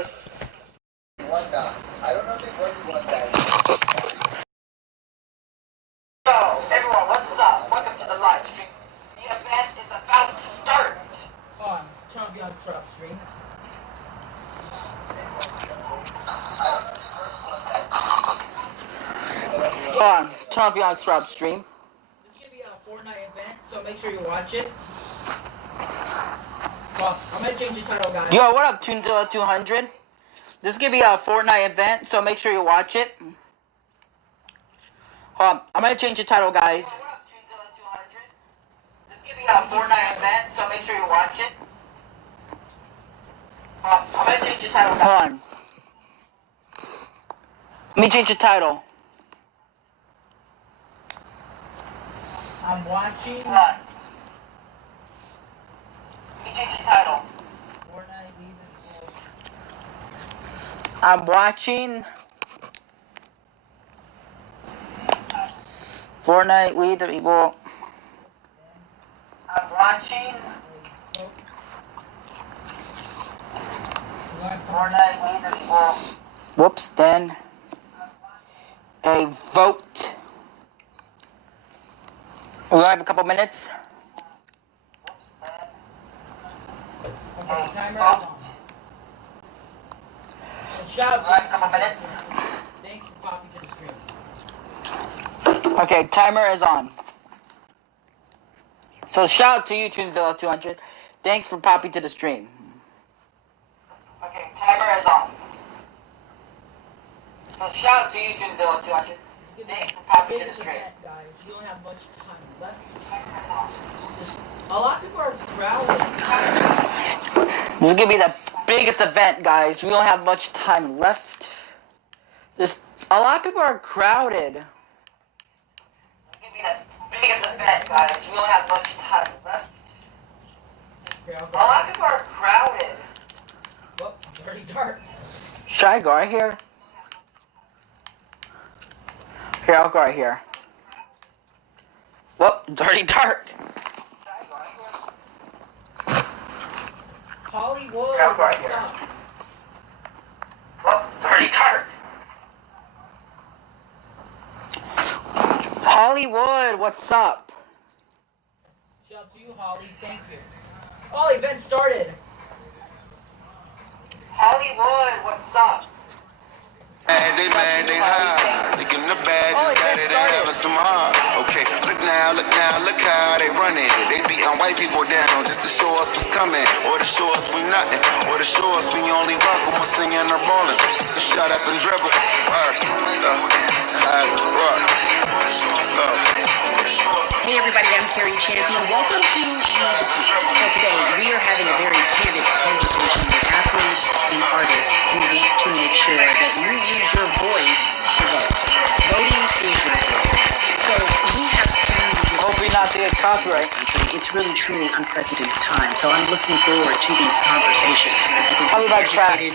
guys. I don't know if it was that. So, everyone, what's up? Welcome to the live stream. The event is about to start. On Champion Trap Stream. On Champion Trap Stream. This is gonna be a Fortnite event, so make sure you watch it. Well, I'm gonna change the title, guys. Yo, what up, Tunezilla 200? This is gonna be a Fortnite event, so make sure you watch it. Hold on, I'm gonna change the title, guys. Yo, what up, Tunezilla 200? This is gonna be a Fortnite event, so make sure you watch it. Hold on, I'm gonna change the title, guys. Hold on. Let me change the title. I'm watching. Hold on. Let me change the title. I'm watching Fortnite with the people. I'm watching Fortnite with the people. Whoops, then a vote. We'll have a couple minutes. Whoops, then a vote. Shout out to a couple minutes. Thanks for popping to the stream. Okay, timer is on. So shout out to you, Tunezilla 200. Thanks for popping to the stream. Okay, timer is on. So shout out to you, Tunezilla 200. Thanks for popping to the stream. Guys, you don't have much time left. A lot of people are crowded. This is gonna be the biggest event, guys. We don't have much time left. There's a lot of people are crowded. This is gonna be the biggest event, guys. We don't have much time left. A lot of people are crowded. Oh, dirty dart. Should I go right here? Here, I'll go right here. Whoop, dirty dart. Hollywood, what's up? Oh, dirty dart. Hollywood, what's up? Shout out to you, Holly. Thank you. Oh, event started. Hollywood, what's up? They mad, they high. They give them the bad, just got it and having some hard. Okay, look now, look how they running. They beating white people down just to show us what's coming. Or to show us we nothing. Or to show us we only rock when we're singing or balling. Shut up and dribble. Hey everybody, I'm Carrie Champion. Welcome to So today we are having a very candid conversation with athletes and artists who want to make sure that you use your voice to vote. Voting is your voice. So we have seen Hopefully not to get copyright. It's really truly unprecedented time. So I'm looking forward to these conversations. I think I'll be back, educated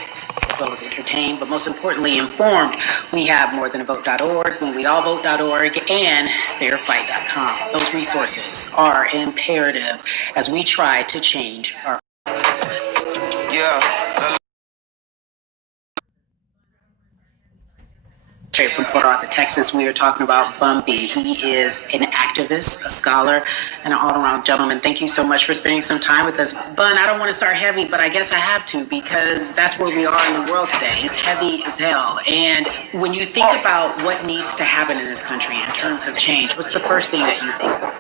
as well as entertained, but most importantly informed. We have morethanavote.org, whenweallvote.org, and fairfight.com. Those resources are imperative as we try to change our From Port Arthur, Texas, we are talking about Bumby. He is an activist, a scholar, and an all-around gentleman. Thank you so much for spending some time with us. Bun, I don't want to start heavy, but I guess I have to because that's where we are in the world today. It's heavy as hell. And when you think about what needs to happen in this country in terms of change, what's the first thing that you think of?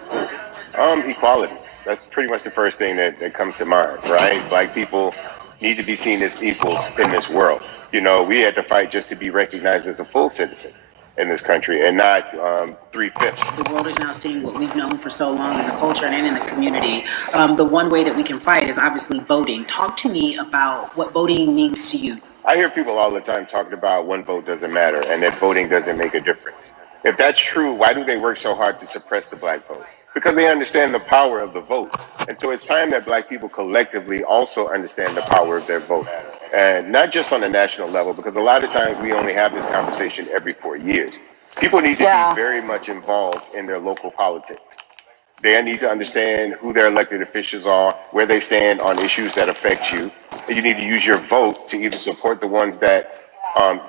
Equality. That's pretty much the first thing that comes to mind, right? Black people need to be seen as equals in this world. You know, we had to fight just to be recognized as a full citizen in this country and not 3/5. The world is now seeing what we've known for so long in the culture and in the community. The one way that we can fight is obviously voting. Talk to me about what voting means to you. I hear people all the time talking about one vote doesn't matter and that voting doesn't make a difference. If that's true, why do they work so hard to suppress the black vote? Because they understand the power of the vote. And so it's time that black people collectively also understand the power of their vote. And not just on a national level, because a lot of times we only have this conversation every 4 years. People need to be very much involved in their local politics. They need to understand who their elected officials are, where they stand on issues that affect you, and you need to use your vote to either support the ones that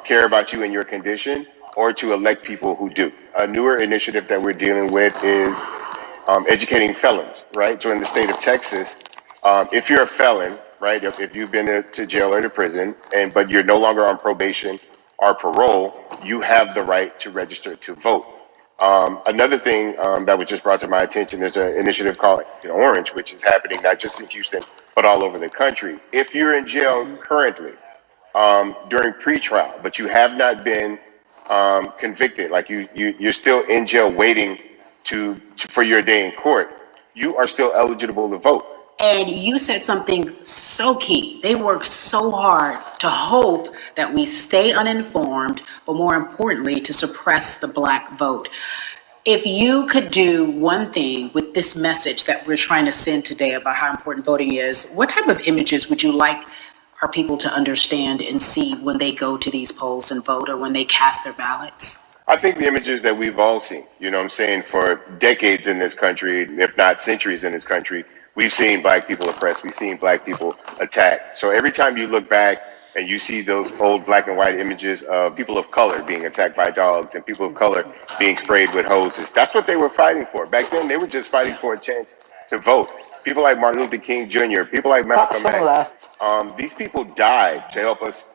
care about you and your condition, or to elect people who do. A newer initiative that we're dealing with is educating felons, right? So in the state of Texas, if you're a felon, right, if you've been to jail or to prison, but you're no longer on probation or parole, you have the right to register to vote. Another thing that was just brought to my attention, there's an initiative called Orange, which is happening not just in Houston, but all over the country. If you're in jail currently during pretrial, but you have not been convicted, like you're still in jail waiting for your day in court, you are still eligible to vote. And you said something so key. They work so hard to hope that we stay uninformed, but more importantly, to suppress the Black vote. If you could do one thing with this message that we're trying to send today about how important voting is, what type of images would you like our people to understand and see when they go to these polls and vote, or when they cast their ballots? I think the images that we've all seen, you know what I'm saying, for decades in this country, if not centuries in this country, we've seen Black people oppressed. We've seen Black people attacked. So every time you look back and you see those old black and white images of people of color being attacked by dogs and people of color being sprayed with hoses, that's what they were fighting for. Back then, they were just fighting for a chance to vote. People like Martin Luther King Jr., people like Malcolm X, these people died to help us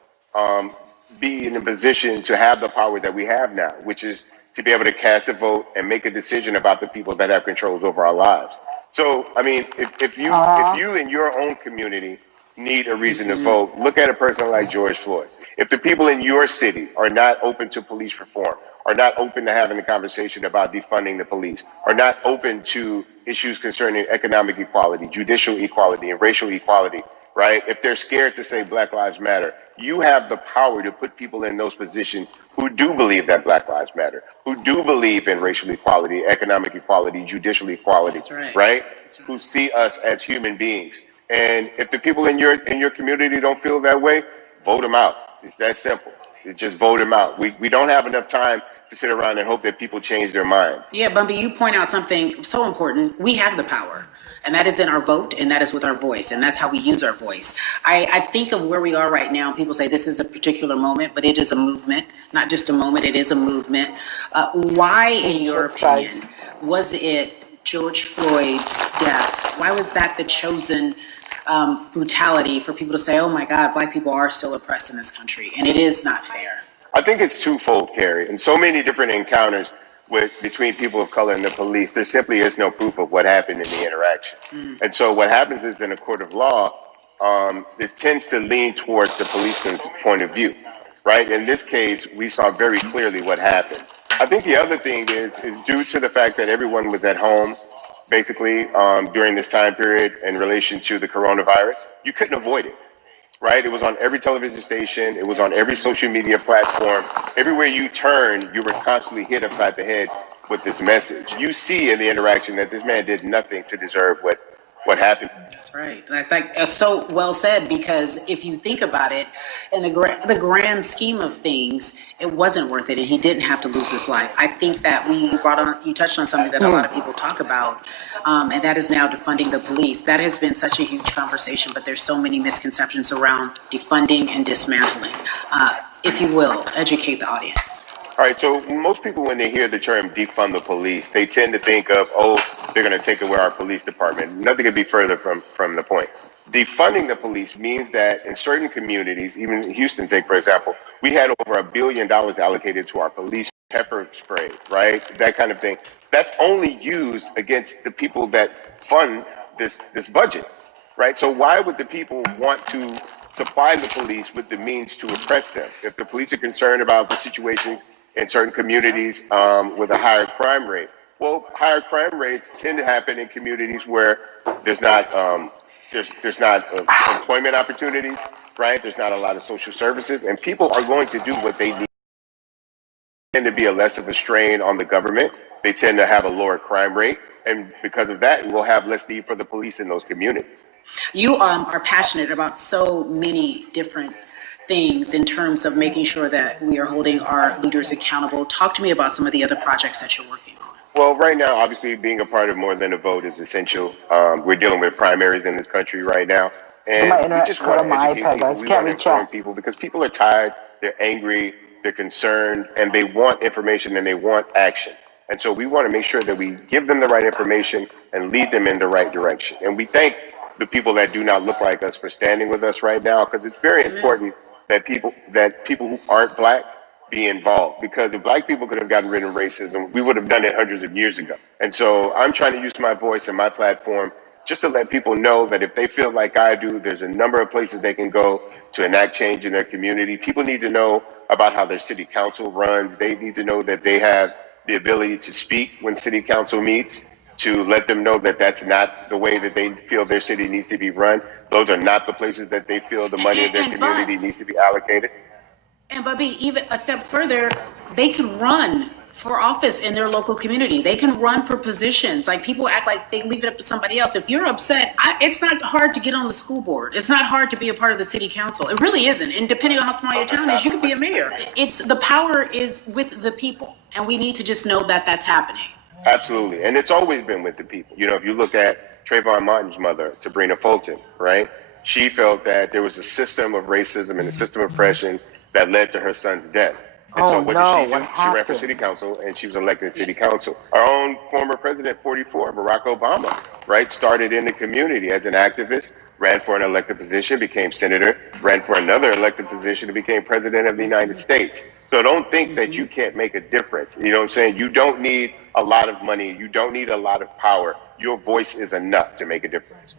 be in a position to have the power that we have now, which is to be able to cast a vote and make a decision about the people that have controls over our lives. So, I mean, if you in your own community need a reason to vote, look at a person like George Floyd. If the people in your city are not open to police reform, are not open to having the conversation about defunding the police, are not open to issues concerning economic equality, judicial equality, and racial equality, right? If they're scared to say Black Lives Matter, you have the power to put people in those positions who do believe that Black Lives Matter, who do believe in racial equality, economic equality, judicial equality, right? Who see us as human beings. And if the people in your community don't feel that way, vote them out. It's that simple. Just vote them out. We don't have enough time to sit around and hope that people change their minds. Yeah, Bumpy, you point out something so important. We have the power, and that is in our vote, and that is with our voice, and that's how we use our voice. I think of where we are right now. People say this is a particular moment, but it is a movement, not just a moment, it is a movement. Why, in your opinion, was it George Floyd's death? Why was that the chosen brutality for people to say, oh my God, Black people are still oppressed in this country, and it is not fair? I think it's twofold, Carrie. In so many different encounters between people of color and the police, there simply is no proof of what happened in the interaction. And so what happens is, in a court of law, it tends to lean towards the policeman's point of view, right? In this case, we saw very clearly what happened. I think the other thing is due to the fact that everyone was at home, basically, during this time period in relation to the coronavirus, you couldn't avoid it. Right? It was on every television station. It was on every social media platform. Everywhere you turn, you were constantly hit upside the head with this message. You see in the interaction that this man did nothing to deserve what happened. That's right. That's so well said, because if you think about it, in the grand scheme of things, it wasn't worth it, and he didn't have to lose his life. I think that you touched on something that a lot of people talk about, and that is now defunding the police. That has been such a huge conversation, but there's so many misconceptions around defunding and dismantling. If you will, educate the audience. All right, so most people, when they hear the term defund the police, they tend to think of, oh, they're going to take away our police department. Nothing could be further from the point. Defunding the police means that in certain communities, even in Houston, take for example, we had over $1 billion allocated to our police pepper spray, right? That kind of thing. That's only used against the people that fund this budget, right? So why would the people want to supply the police with the means to oppress them? If the police are concerned about the situations in certain communities with a higher crime rate, well, higher crime rates tend to happen in communities where there's not employment opportunities, right? There's not a lot of social services, and people are going to do what they need. They tend to be less of a strain on the government. They tend to have a lower crime rate, and because of that, we'll have less need for the police in those communities. You are passionate about so many different things in terms of making sure that we are holding our leaders accountable. Talk to me about some of the other projects that you're working on. Well, right now, obviously, being a part of More Than a Vote is essential. We're dealing with primaries in this country right now. And My we internet just cut want on to my educate iPad, people. guys. We Can't want to reach inform out. people because people are tired, they're angry, they're concerned, and they want information and they want action. And so we want to make sure that we give them the right information and lead them in the right direction. And we thank the people that do not look like us for standing with us right now, because it's very important that people who aren't black be involved, because if black people could have gotten rid of racism, we would have done it hundreds of years ago. And so I'm trying to use my voice and my platform just to let people know that if they feel like I do, there's a number of places they can go to enact change in their community. People need to know about how their city council runs. They need to know that they have the ability to speak when city council meets, to let them know that that's not the way that they feel their city needs to be run. Those are not the places that they feel the money of their community needs to be allocated. And Bubby, even a step further, they can run for office in their local community. They can run for positions. Like, people act like they leave it up to somebody else. If you're upset, it's not hard to get on the school board. It's not hard to be a part of the city council. It really isn't. And depending on how small your town is, you could be a mayor. It's the power is with the people, and we need to just know that that's happening. Absolutely. And it's always been with the people. You know, if you look at Trayvon Martin's mother, Sabrina Fulton, right? She felt that there was a system of racism and a system of oppression that led to her son's death. And so what did she do? She ran for city council and she was elected to city council. Our own former president, 44, Barack Obama, right, started in the community as an activist, ran for an elected position, became senator, ran for another elected position and became president of the United States. So don't think that you can't make a difference. You know what I'm saying? You don't need a lot of money. You don't need a lot of power. Your voice is enough to make a difference.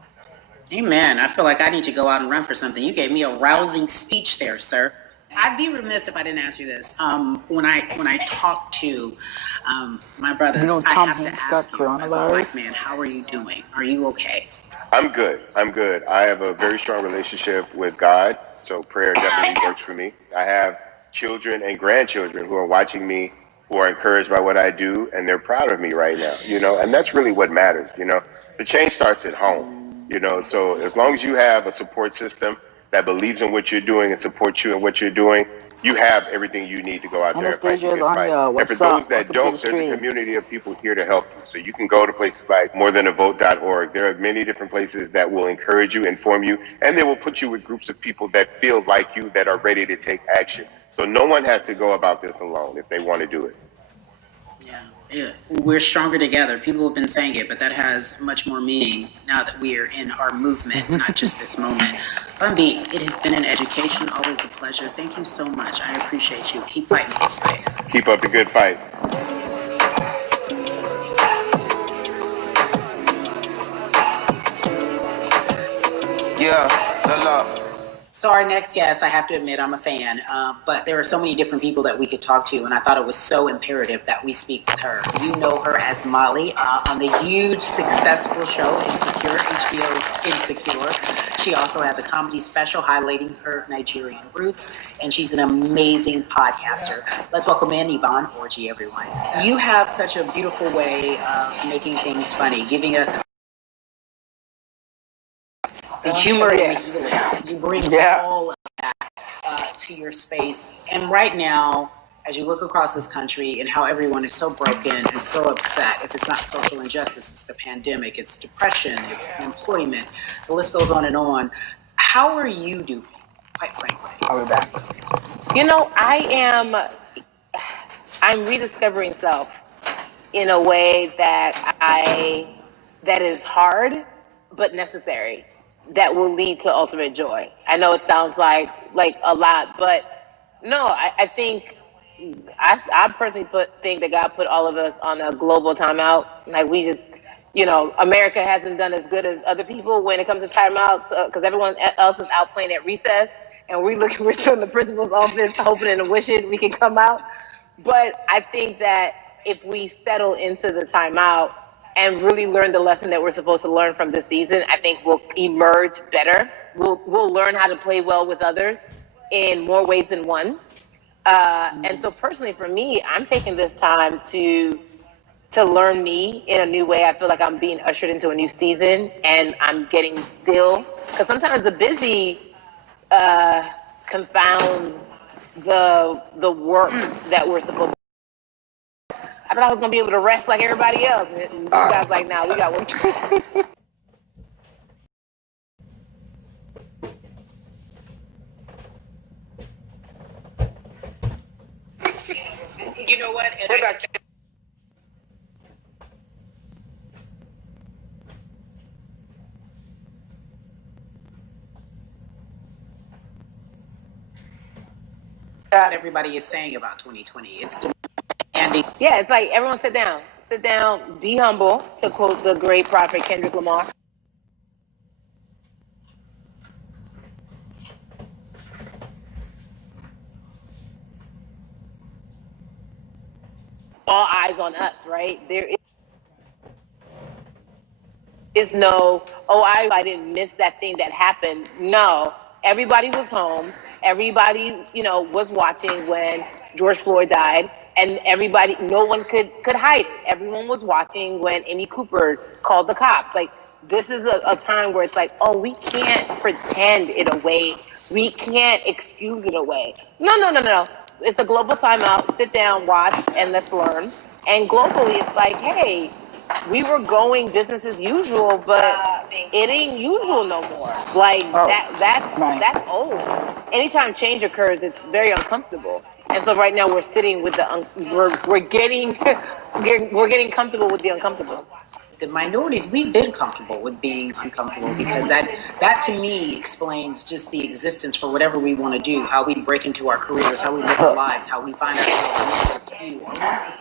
Amen. I feel like I need to go out and run for something. You gave me a rousing speech there, sir. I'd be remiss if I didn't ask you this. When I talk to my brothers, I have to ask you, as a black man, how are you doing? Are you okay? I'm good. I have a very strong relationship with God, so prayer definitely works for me. I have children and grandchildren who are watching me, who are encouraged by what I do, and they're proud of me right now, you know, and that's really what matters, you know. The change starts at home, you know, so as long as you have a support system that believes in what you're doing and supports you in what you're doing, you have everything you need to go out there and fight the good fight. And for those that don't, there's a community of people here to help you. So you can go to places like morethanavote.org. There are many different places that will encourage you, inform you, and they will put you with groups of people that feel like you, that are ready to take action. So no one has to go about this alone if they want to do it. Yeah, we're stronger together. People have been saying it, but that has much more meaning now that we are in our movement, not just this moment. Bumby, it has been an education, always a pleasure. Thank you so much. I appreciate you. Keep fighting. Keep up the good fight. Yeah, la. So our next guest, I have to admit, I'm a fan, but there are so many different people that we could talk to, and I thought it was so imperative that we speak with her. You know her as Molly on the huge, successful show Insecure, HBO's Insecure. She also has a comedy special highlighting her Nigerian roots, and she's an amazing podcaster. Let's welcome in Yvonne Orji, everyone. You have such a beautiful way of making things funny, giving us the humor and the healing. You bring all of that to your space. And right now, as you look across this country and how everyone is so broken and so upset, if it's not social injustice, it's the pandemic, it's depression, it's employment, the list goes on and on. How are you doing, quite frankly? I'll be back. You know, I'm rediscovering self in a way that is hard, but necessary, that will lead to ultimate joy. I know it sounds like a lot, but no, I think I personally think that God put all of us on a global timeout. Like, we just, you know, America hasn't done as good as other people when it comes to timeouts, because everyone else is out playing at recess, and we're still in the principal's office hoping and wishing we can come out. But I think that if we settle into the timeout and really learn the lesson that we're supposed to learn from this season, I think we'll emerge better. We'll learn how to play well with others in more ways than one. And so personally for me, I'm taking this time to learn me in a new way. I feel like I'm being ushered into a new season, and I'm getting still. Because sometimes the busy confounds the work that we're supposed to. I thought I was going to be able to rest like everybody else. And you guys like, nah, we got work. You know what? And What about what everybody is saying about 2020. It's demanding. Yeah, it's like everyone sit down, be humble, to quote the great prophet Kendrick Lamar. All eyes on us, right? There is no, oh, I didn't miss that thing that happened. No, everybody was home. Everybody, was watching when George Floyd died, and everybody, no one could hide it. Everyone was watching when Amy Cooper called the cops. Like, this is a time where it's like, oh, we can't pretend it away. We can't excuse it away. No, no, no, no. It's a global timeout. Sit down, watch, and let's learn. And globally, it's like, hey, we were going business as usual, but it ain't usual no more. Like that's old. Anytime change occurs, it's very uncomfortable. And so right now we're sitting with we're getting we're getting comfortable with the uncomfortable. The minorities, we've been comfortable with being uncomfortable because that to me explains just the existence for whatever we want to do, how we break into our careers, how we live our lives, how we find ourselves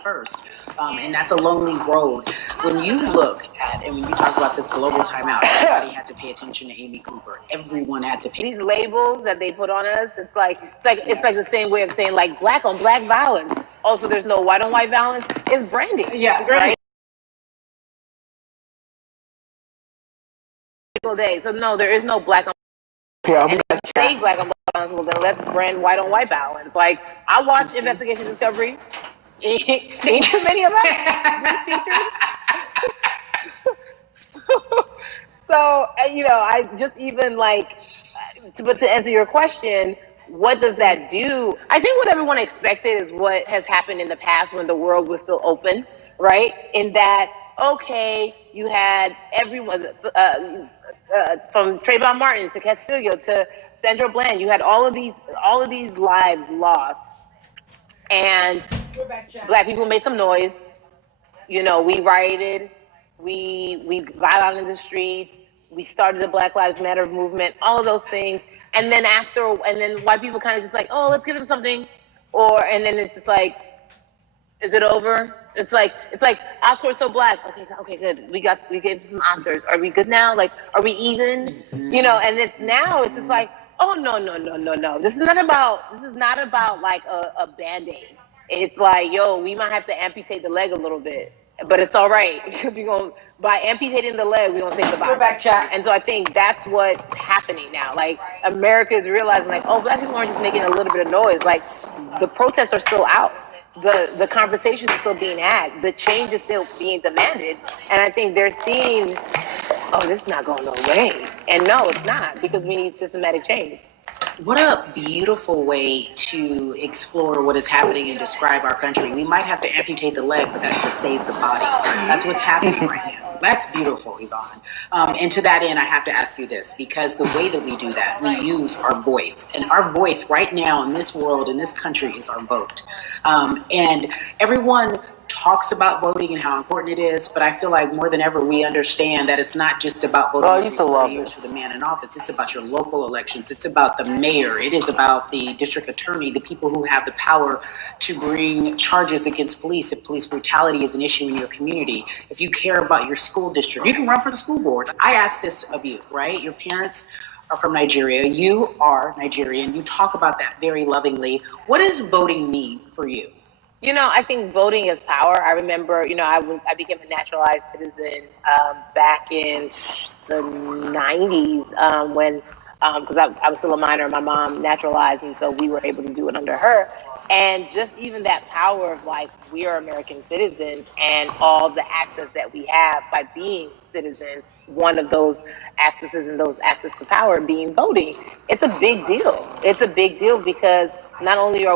first. And that's a lonely road. When you look at, and when you talk about this global timeout, everybody had to pay attention to Amy Cooper. Everyone had to pay. These labels that they put on us, it's like the same way of saying like black on black violence. Also, there's no white on white violence. It's branding. Yeah, right. Day. So no, there is no black on. Yeah, and if you say black on black violence, well then let's brand white on white balance. Like I watched Investigation Discovery. Ain't too many of us featured. so I just even like, but to answer your question, what does that do? I think what everyone expected is what has happened in the past when the world was still open, right? In that, okay, you had everyone. From Trayvon Martin to Castillo to Sandra Bland, you had all of these lives lost, and black people made some noise. We rioted, we got out in the streets, we started the Black Lives Matter movement, all of those things, and then white people kind of just like, oh, let's give them something, and then it's just like, is it over? It's like Oscars so black. Okay, good. We gave some Oscars. Are we good now? Like, are we even? And it's just like, oh no. This is not about like a Band-Aid. It's like, yo, we might have to amputate the leg a little bit, but it's all right because by amputating the leg, we're gonna save the body. We're back, chat. And so I think that's what's happening now. Like America is realizing, like, oh, black people aren't just making a little bit of noise. Like the protests are still out. The conversation is still being had. The change is still being demanded. And I think they're seeing, oh, this is not going no way. And no, it's not, because we need systematic change. What a beautiful way to explore what is happening and describe our country. We might have to amputate the leg, but that's to save the body. That's what's happening right now. That's beautiful, Yvonne. And to that end, I have to ask you this, because the way that we do that, we use our voice. And our voice right now in this world, in this country, is our vote. And everyone talks about voting and how important it is, but I feel like more than ever we understand that it's not just about voting for the man in office. It's about your local elections. It's about the mayor. It is about the district attorney, the people who have the power to bring charges against police if police brutality is an issue in your community. If you care about your school district, you can run for the school board. I ask this of you, right? Your parents are from Nigeria. You are Nigerian. You talk about that very lovingly. What does voting mean for you? I think voting is power. I remember, I became a naturalized citizen back in the 90s when, because I was still a minor, my mom naturalized, and so we were able to do it under her. And just even that power of like, we are American citizens and all the access that we have by being citizens, one of those accesses and those access to power being voting, it's a big deal. It's a big deal because not only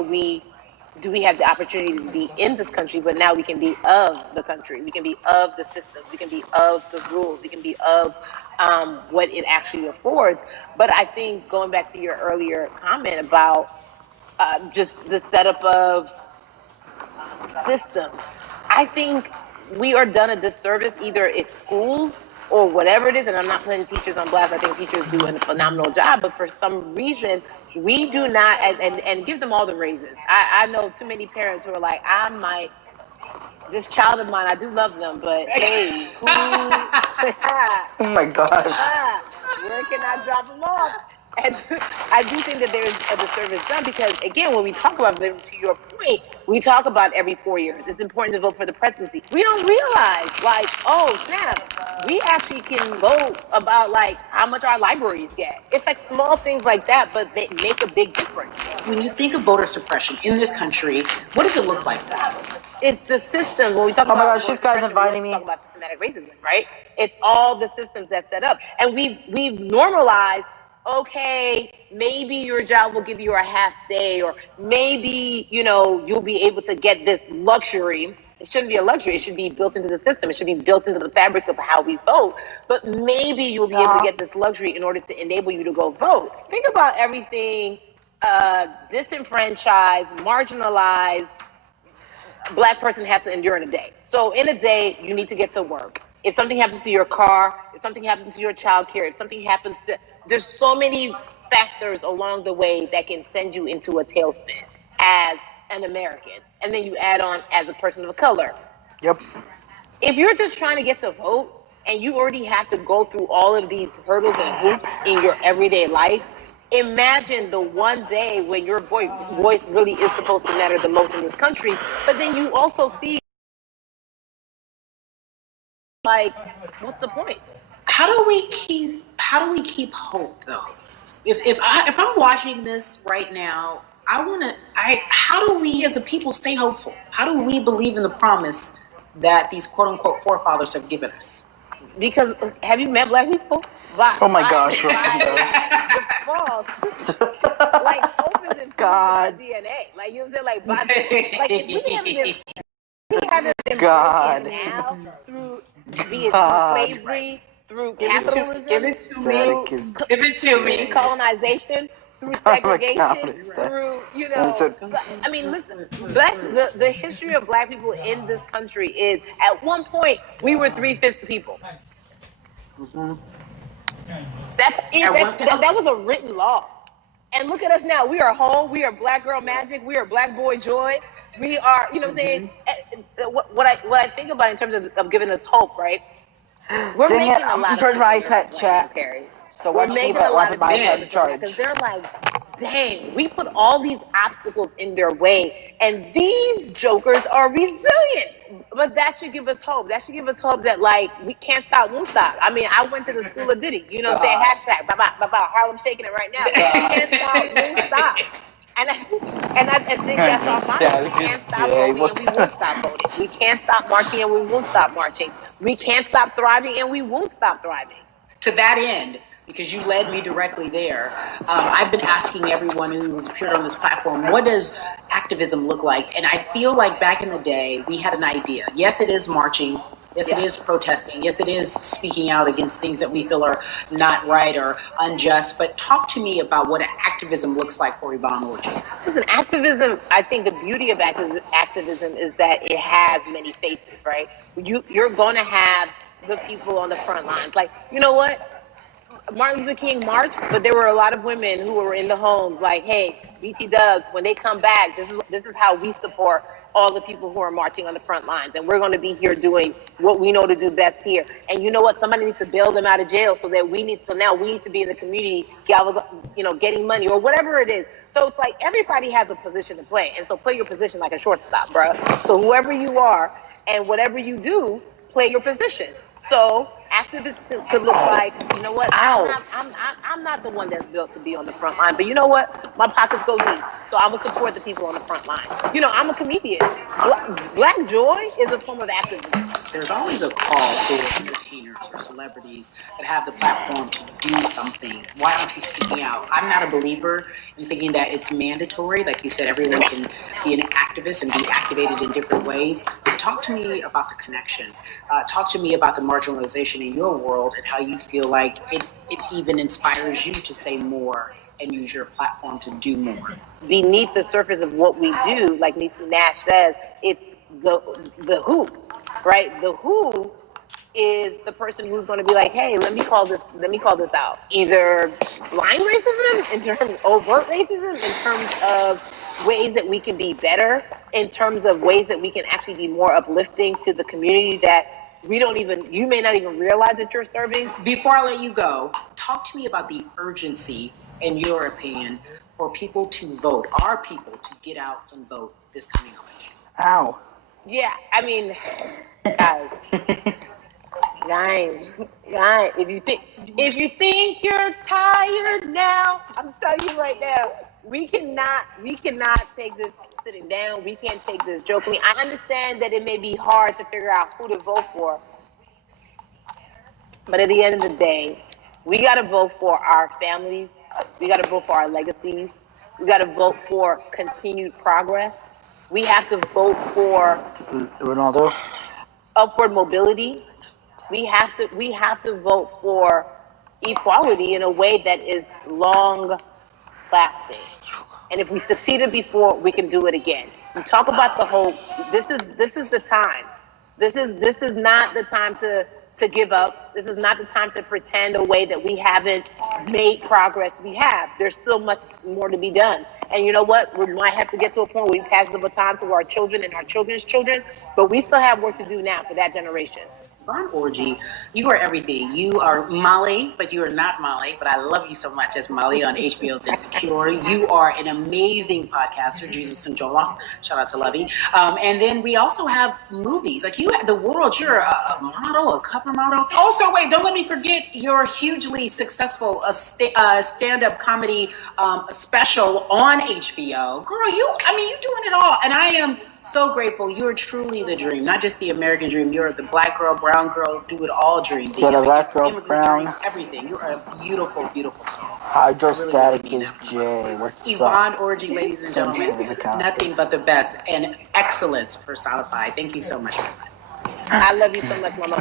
do we have the opportunity to be in this country, but now we can be of the country. We can be of the system. We can be of the rules. We can be of what it actually affords. But I think going back to your earlier comment about just the setup of systems. I think we are done a disservice either at schools or whatever it is, and I'm not putting teachers on blast. I think teachers do a phenomenal job, but for some reason, we do not, and give them all the raises. I know too many parents who are like, this child of mine, I do love them, but hey, who? Oh my God. Where can I drop them off? And I do think that there's a disservice done because, again, when we talk about them, to your point, we talk about every 4 years. It's important to vote for the presidency. We don't realize, like, oh, snap, we actually can vote about, like, how much our libraries get. It's like small things like that, but they make a big difference. When you think of voter suppression in this country, what does it look like that? It's the system. When we talk about, oh my gosh, this guy's inviting me. Talk about systematic racism, right? It's all the systems that's set up, and we've normalized. Okay, maybe your job will give you a half day, or maybe you'll be able to get this luxury. It shouldn't be a luxury. It should be built into the system. It should be built into the fabric of how we vote. But maybe you'll be able to get this luxury in order to enable you to go vote. Think about everything disenfranchised, marginalized Black person has to endure in a day. So in a day, you need to get to work. If something happens to your car, if something happens to your child care, if something happens to, there's so many factors along the way that can send you into a tailspin as an American. And then you add on as a person of color. Yep. If you're just trying to get to vote and you already have to go through all of these hurdles and hoops in your everyday life, imagine the one day when your voice really is supposed to matter the most in this country, but then you also see, like, what's the point? How do we keep hope though? If I'm watching this right now, how do we as a people stay hopeful? How do we believe in the promise that these quote unquote forefathers have given us? Because have you met Black people? Oh my gosh, like hope is in God. DNA. Like you said, like if we haven't been broken now through be it through slavery, through capitalism, give it to me, colonization, through segregation, through I mean, listen, the history of Black people in this country is at one point we were 3/5 people. Mm-hmm. That was a written law. And look at us now. We are whole. We are Black girl magic. We are Black boy joy. We are, you know what I'm saying? What I think about in terms of giving us hope, right? We're Dang making it, a I'm lot gonna charge my iPad, chat. So we're making a lot of my iPad charge. Because they're like, dang, we put all these obstacles in their way, and these jokers are resilient. But that should give us hope. That should give us hope that, like, we can't stop, won't stop. I mean, I went to the school of Diddy. You know what I'm saying? Hashtag, Harlem shaking it right now. Can't stop, won't stop. And I think that's our motto. We can't stop voting and we won't stop voting. We can't stop marching and we won't stop marching. We can't stop thriving and we won't stop thriving. To that end, because you led me directly there, I've been asking everyone who's appeared on this platform, what does activism look like? And I feel like back in the day, we had an idea. Yes, it is marching. Yes, it is protesting. Yes, it is speaking out against things that we feel are not right or unjust. But talk to me about what activism looks like for Yvonne Orji. Listen, activism, I think the beauty of activism is that it has many faces, right? You're going to have the people on the front lines. Like, you know what? Martin Luther King marched, but there were a lot of women who were in the homes like, hey, BT Dubs, when they come back, this is how we support all the people who are marching on the front lines. And we're going to be here doing what we know to do best here. And you know what? Somebody needs to bail them out of jail so now we need to be in the community, getting money or whatever it is. So it's like everybody has a position to play. And so play your position like a shortstop, bro. So whoever you are and whatever you do, play your position. So activists could look like, you know what? I'm not the one that's built to be on the front line, but you know what? My pockets go deep, so I'm gonna support the people on the front line. I'm a comedian. Black joy is a form of activism. There's always a call for entertainers or celebrities that have the platform to do something. Why aren't you speaking out? I'm not a believer in thinking that it's mandatory. Like you said, everyone can be an activist and be activated in different ways. But talk to me about the connection. Talk to me about the marginalization in your world and how you feel like it even inspires you to say more and use your platform to do more. Beneath the surface of what we do, like Niecy Nash says, it's the who, right? The who is the person who's going to be like, hey, let me call this out. Either blind racism in terms of overt racism, in terms of ways that we can be better, in terms of ways that we can actually be more uplifting to the community that you may not even realize that you're serving. Before I let you go, talk to me about the urgency, in your opinion, for people to vote, our people to get out and vote this coming election. Ow. Yeah, I mean, guys, if you think you're tired now, I'm telling you right now, we cannot take this sitting down. We can't take this jokingly. I understand that it may be hard to figure out who to vote for, but at the end of the day, we got to vote for our families. We got to vote for our legacies. We got to vote for continued progress. We have to vote for Ronaldo. Upward mobility. We have to vote for equality in a way that is long lasting. And if we succeeded before, we can do it again. You talk about the whole. This is the time. This is not the time to give up. This is not the time to pretend a way that we haven't made progress. We have. There's still much more to be done. And you know what? We might have to get to a point where we pass the baton to our children and our children's children, but we still have work to do now for that generation. Von Orgy, you are everything. You are Molly, but you are not Molly, but I love you so much as Molly on HBO's Insecure. You are an amazing podcaster, Jesus and Joel. Shout out to Lovey. And then we also have movies. Like you at the world, you're a model, a cover model. Also, wait, don't let me forget your hugely successful stand-up comedy special on HBO. Girl, you're doing it all. And I am so grateful. You're truly the dream, not just the American dream. You're the black girl, brown girl, do it all dream. The black girl, brown dream, everything. You're a beautiful, beautiful soul. Hydrostatic really is J. Yvonne Orgy, ladies and gentlemen, nothing but the best and excellence personified. Thank you so much. I love you so much, Mama.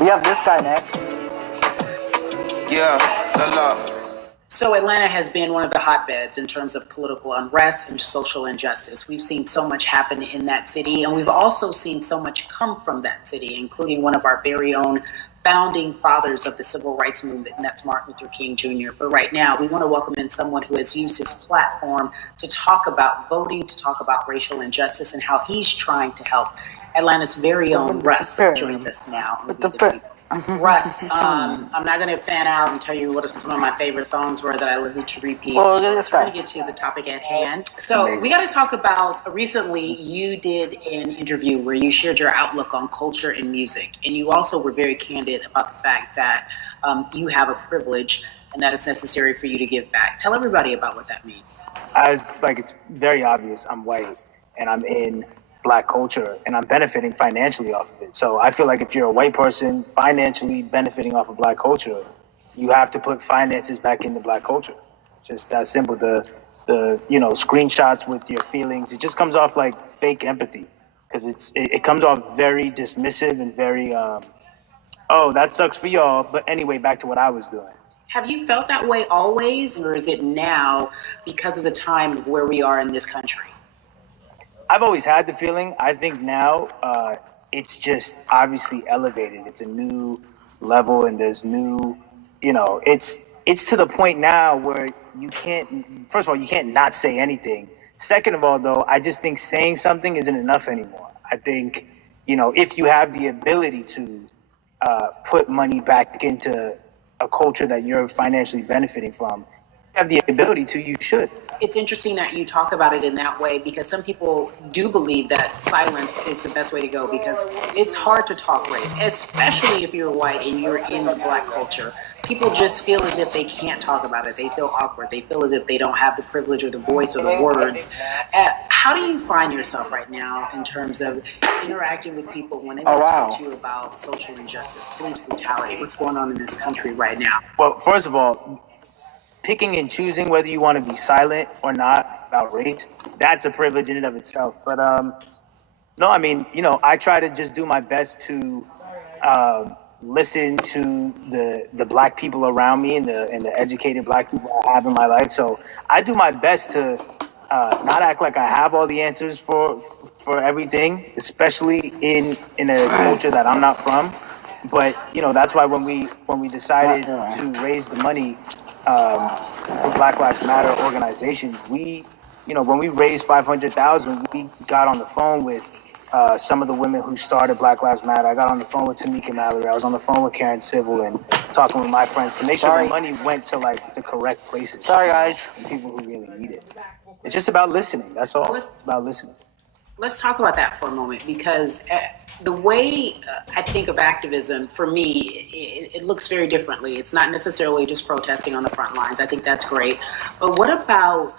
We have this guy next. Yeah, la. So Atlanta has been one of the hotbeds in terms of political unrest and social injustice. We've seen so much happen in that city, and we've also seen so much come from that city, including one of our very own founding fathers of the civil rights movement, and that's Martin Luther King Jr. But right now, we want to welcome in someone who has used his platform to talk about voting, to talk about racial injustice, and how he's trying to help. Atlanta's very own Russ joins us now. Russ, I'm not going to fan out and tell you what some of my favorite songs were that I listened to repeat. Well, let's try to get to the topic at hand. So we got to talk about, recently you did an interview where you shared your outlook on culture and music. And you also were very candid about the fact that you have a privilege and that it's necessary for you to give back. Tell everybody about what that means. It's very obvious. I'm white and I'm in Black culture and I'm benefiting financially off of it. So I feel like if you're a white person financially benefiting off of Black culture, you have to put finances back into Black culture. It's just that simple. The screenshots with your feelings, it just comes off like fake empathy because it comes off very dismissive and very oh, that sucks for y'all, but anyway, back to what I was doing. Have you felt that way always, or is it now because of the time of where we are in this country? I've always had the feeling. I think now it's just obviously elevated. It's a new level, and there's new, it's to the point now where you can't. First of all, you can't not say anything. Second of all, though, I just think saying something isn't enough anymore. I think, if you have the ability to put money back into a culture that you're financially benefiting from, have the ability to, you should. It's interesting that you talk about it in that way because some people do believe that silence is the best way to go because it's hard to talk race, especially if you're white and you're in the Black culture. People just feel as if they can't talk about it. They feel awkward. They feel as if they don't have the privilege or the voice or the words. How do you find yourself right now in terms of interacting with people when they talk to you about social injustice, police brutality, what's going on in this country right now? Well, first of all, picking and choosing whether you want to be silent or not about race, that's a privilege in and of itself. But I try to just do my best to listen to the black people around me and the educated black people I have in my life. So I do my best to not act like I have all the answers for everything, especially in a culture that I'm not from. But that's why when we decided to raise the money for Black Lives Matter organizations, when we raised 500,000, we got on the phone with some of the women who started Black Lives Matter. I got on the phone with Tamika Mallory. I was on the phone with Karen Civil and talking with my friends to make sure the money went to like the correct places. Sorry, guys. And people who really need it. It's just about listening. That's all. It's about listening. Let's talk about that for a moment, because the way I think of activism, for me, it looks very differently. It's not necessarily just protesting on the front lines. I think that's great. But what about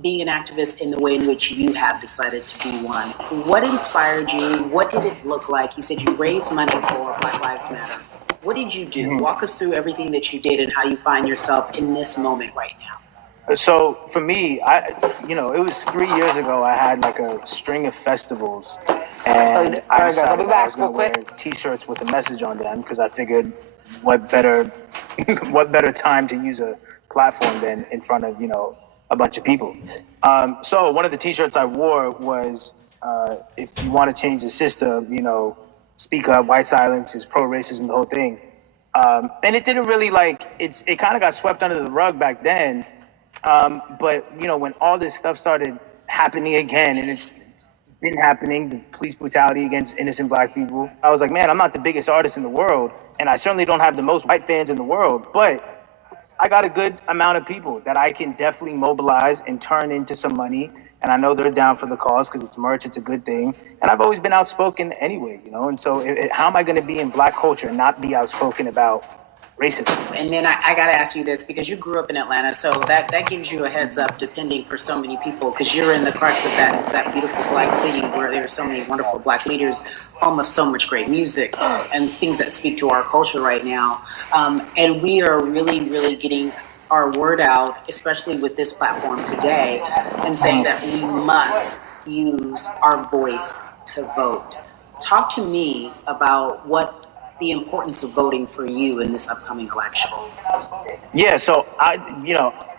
being an activist in the way in which you have decided to be one? What inspired you? What did it look like? You said you raised money for Black Lives Matter. What did you do? Walk us through everything that you did and how you find yourself in this moment right now. So for me, it was 3 years ago. I had like a string of festivals, and I decided I was going to wear T-shirts with a message on them because I figured, what better time to use a platform than in front of a bunch of people. So one of the T-shirts I wore was, "If you want to change the system, speak up. White silence is pro-racism." The whole thing, and it didn't really it kind of got swept under the rug back then. But when all this stuff started happening again, and it's been happening, the police brutality against innocent black people, I was like, man, I'm not the biggest artist in the world, and I certainly don't have the most white fans in the world, but I got a good amount of people that I can definitely mobilize and turn into some money, and I know they're down for the cause because it's merch, it's a good thing, and I've always been outspoken anyway, and so how am I going to be in black culture and not be outspoken about racism? And then I got to ask you this, because you grew up in Atlanta, so that gives you a heads up, depending for so many people, because you're in the crux of that beautiful black city where there are so many wonderful black leaders, home of so much great music and things that speak to our culture right now. And we are really, really getting our word out, especially with this platform today, and saying that we must use our voice to vote. Talk to me about what the importance of voting for you in this upcoming election. Yeah, so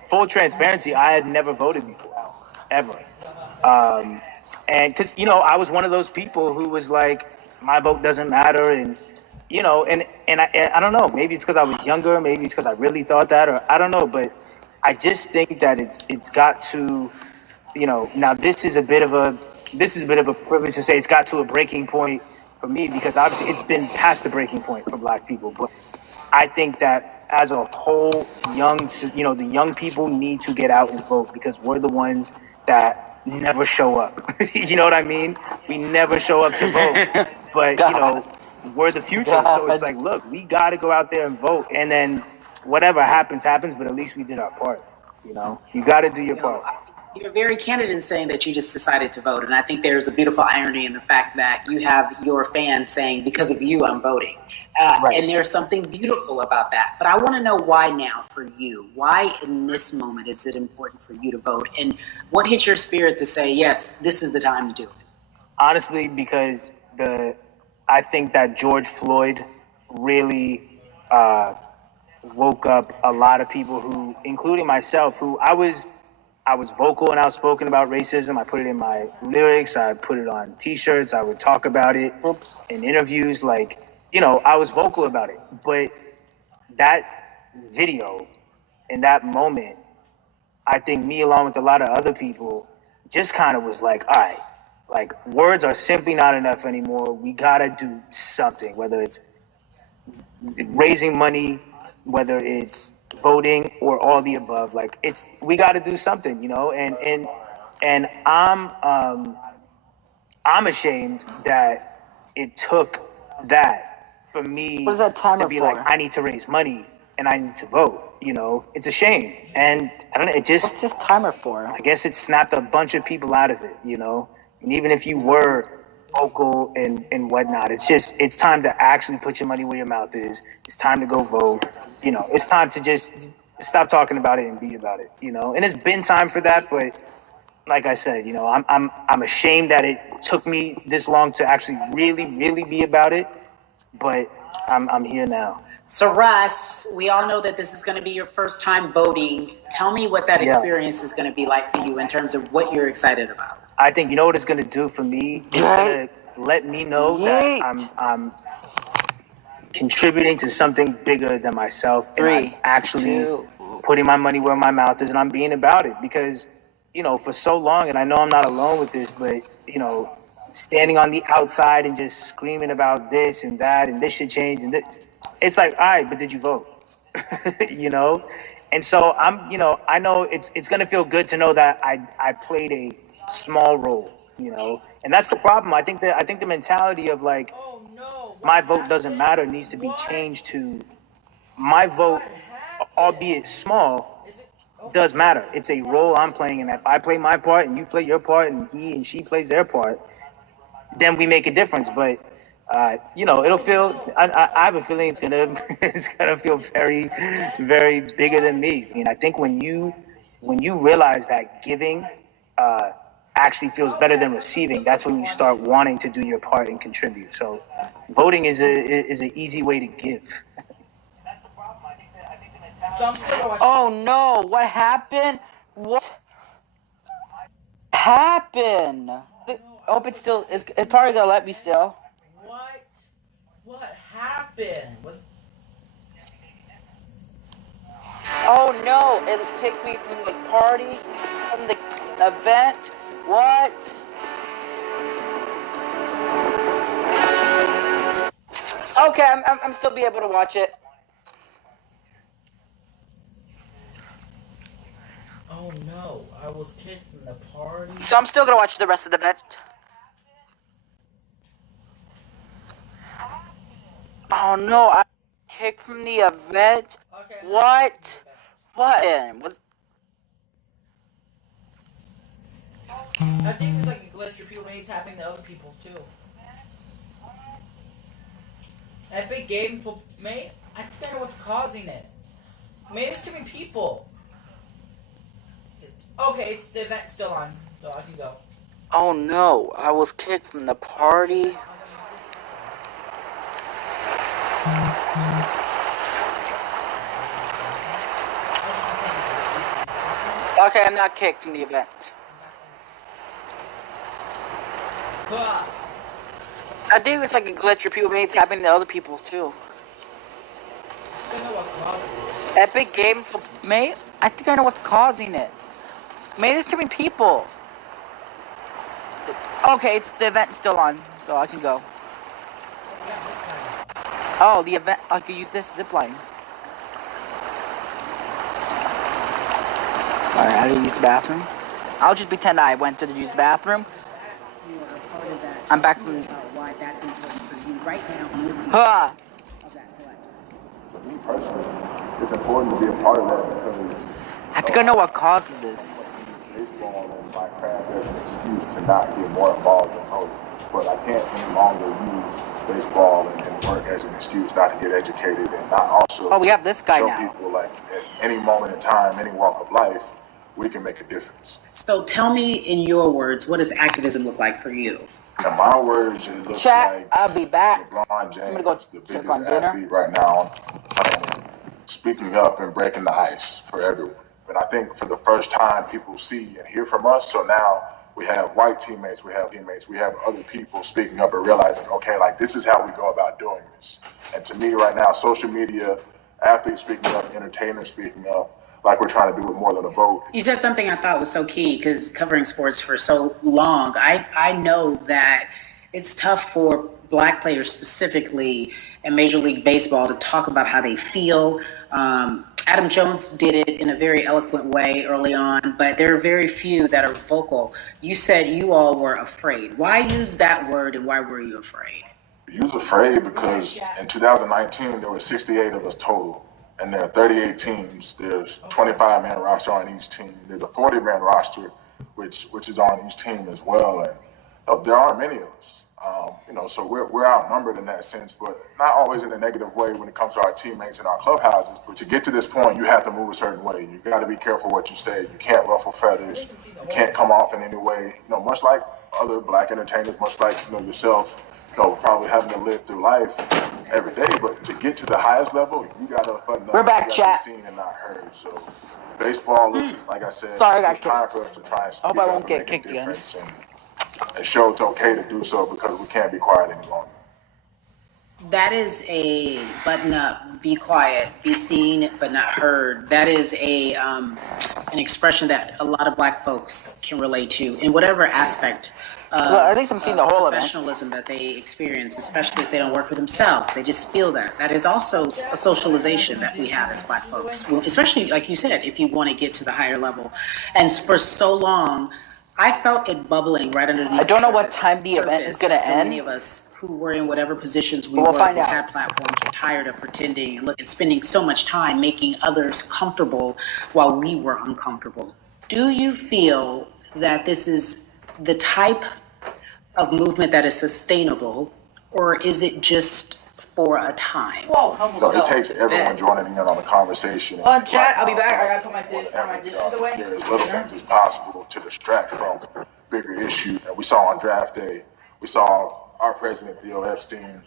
full transparency, I had never voted before, ever. And because, I was one of those people who was like, my vote doesn't matter. And, I don't know, maybe it's because I was younger, maybe it's because I really thought that, or I don't know, but I just think that it's got to, now this is a bit of a privilege to say it's got to a breaking point for me, because obviously it's been past the breaking point for black people. But I think that as a whole, the young people need to get out and vote, because we're the ones that never show up. You know what I mean? We never show up to vote, but we're the future. So it's like, look, we got to go out there and vote, and then whatever happens, but at least we did our part. You got to do your part. You're very candid in saying that you just decided to vote. And I think there's a beautiful irony in the fact that you have your fans saying, because of you, I'm voting. Right. And there's something beautiful about that. But I want to know why now for you. Why in this moment is it important for you to vote? And what hit your spirit to say, yes, this is the time to do it? Honestly, because I think that George Floyd really woke up a lot of people who, including myself, who I was vocal and outspoken about racism. I put it in my lyrics. I put it on T-shirts. I would talk about it in interviews. I was vocal about it. But that video in that moment, I think me along with a lot of other people just kind of was like, all right, words are simply not enough anymore. We got to do something, whether it's raising money, whether it's voting, or all the above. We got to do something, and I'm ashamed that it took that for me to be like, I need to raise money and I need to vote. It's a shame, and I don't know. What's this timer for? I guess it snapped a bunch of people out of it, and even if you were vocal and whatnot, it's time to actually put your money where your mouth is. It's time to go vote. It's time to just stop talking about it and be about it. And it's been time for that, but like I said, I'm ashamed that it took me this long to actually really, really be about it. But I'm here now. So, Russ, we all know that this is going to be your first time voting. Tell me what that Yeah. experience is going to be like for you in terms of what you're excited about. I think you know what it's gonna do for me. It's gonna let me know that I'm contributing to something bigger than myself, and I'm actually putting my money where my mouth is, and I'm being about it. Because, you know, for so long, and I know I'm not alone with this, but you know, standing on the outside and just screaming about this and that, and this should change, and it's like, all right, but did you vote? You know, and so I'm, you know, I know it's gonna feel good to know that I played a small role, you know, and that's the problem. I think the mentality of like, Oh no. my vote doesn't matter needs to be changed to my vote, albeit small, does matter. It's a role I'm playing, and if I play my part and you play your part and he and she plays their part, then we make a difference. But you know, it'll feel. I have a feeling it's gonna it's gonna feel very, very bigger than me. I mean, I think when you realize that giving actually feels better than receiving, that's when you start wanting to do your part and contribute. So, voting is an easy way to give. Oh no, what happened? What happened? I hope it's still, it's probably gonna let me still. What happened? Oh no, it kicked me from the party, from the event. What? Okay, I'm still be able to watch it. Oh no, I was kicked from the party. So I'm still gonna watch the rest of the event. Oh no, I kicked from the event. Okay. What? What? Was? I think it's like a glitch where people maybe tapping to other people too. Epic game for me. I think I know what's causing it. Maybe it's too many people. Okay, it's the event still on, so I can go. Oh no, I was kicked from the party. Okay, I'm not kicked from the event. I think it's like a glitch where people maybe tapping to other people too. Epic game for me? I think I know what's causing it. Maybe there's too many people. Okay, it's the event still on, so I can go. Oh, the event, I could use this zipline. Alright, how do you use the bathroom? I'll just pretend I went to use the bathroom. I'm back from... Why that's important for you right now. Ha! For me personally, it's important to be a part of that because I have to go know what causes this. baseball and my craft as an excuse to not get more involved in voting. But I can't any longer use baseball and work as an excuse not to get educated and not also Oh, we have this guy show now. people like at any moment in time, any walk of life, we can make a difference. So, tell me in your words, what does activism look like for you? In my words, it looks Chat, like I'll be back. LeBron James, I'm gonna go the check biggest on dinner. athlete right now, speaking up and breaking the ice for everyone. And I think for the first time, people see and hear from us. So now we have white teammates, we have other people speaking up and realizing, okay, like this is how we go about doing this. And to me right now, social media, athletes speaking up, entertainers speaking up, like we're trying to do with more than a vote. You said something I thought was so key because covering sports for so long, I know that it's tough for Black players specifically in Major League Baseball to talk about how they feel. Adam Jones did it in a very eloquent way early on, but there are very few that are vocal. You said you all were afraid. Why use that word and why were you afraid? You was afraid because in 2019, there were 68 of us total. And there are 38 teams. There's 25-man roster on each team. There's a 40-man roster, which is on each team as well. And there aren't many of us. So we're outnumbered in that sense, but not always in a negative way when it comes to our teammates and our clubhouses. But to get to this point, you have to move a certain way. You got to be careful what you say. You can't ruffle feathers. You can't come off in any way. Much like other Black entertainers, much like yourself, probably having to live through life. every day, but to get to the highest level, you gotta button up. We're back, you gotta chat. be seen and not heard. So baseball looks, like I said, Sorry, I it's got time kicked. for us to try and I speak hope I up won't and get make a kicked again. difference and show it's okay to do so because we can't be quiet any longer. That is a button up, be quiet, be seen but not heard. That is an expression that a lot of Black folks can relate to in whatever aspect Well, at least I'm seeing the whole event. professionalism that they experience, especially if they don't work for themselves. They just feel that. That is also a socialization that we have as Black folks, especially, like you said, if you want to get to the higher level. And for so long, I felt it bubbling right underneath. I don't know what time the event is going to end. Many of us who were in whatever positions we We'll were, find who out. had platforms, were tired of pretending and spending so much time making others comfortable while we were uncomfortable. Do you feel that this is the type of movement that is sustainable, or is it just for a time? Whoa, No, it takes everyone joining in on the conversation. Chat, I'll be back. I gotta put my dishes away. There is little things as possible to distract from bigger issues. And we saw on draft day, we saw our president, Theo Epstein,